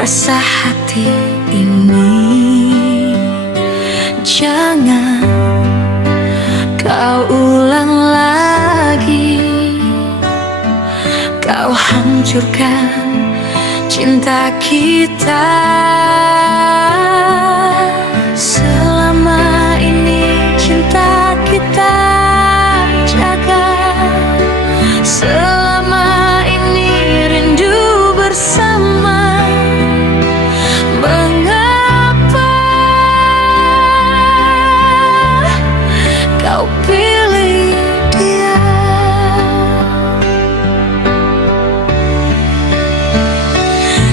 rasa hati ini. Jangan kau ulang lagi, kau hancurkan cinta kita. Selama ini cinta kita jaga, selama ini rindu bersama. Mengapa kau pilih dia?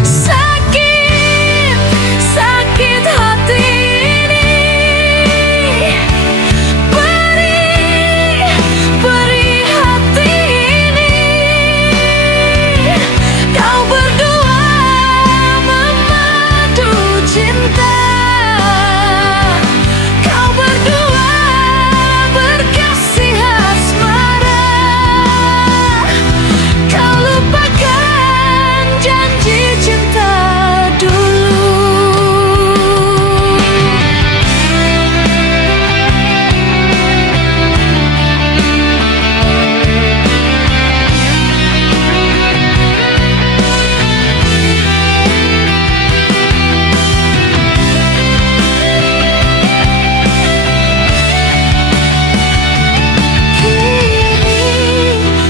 Sakit hati ini, perih hati ini. Kau berdua memadu cinta, kau berdua berkasih asmara. Kau lupakan janji cinta dulu.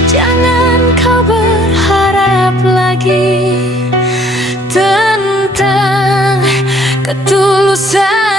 Jangan kau berharap lagi tentang ketulusan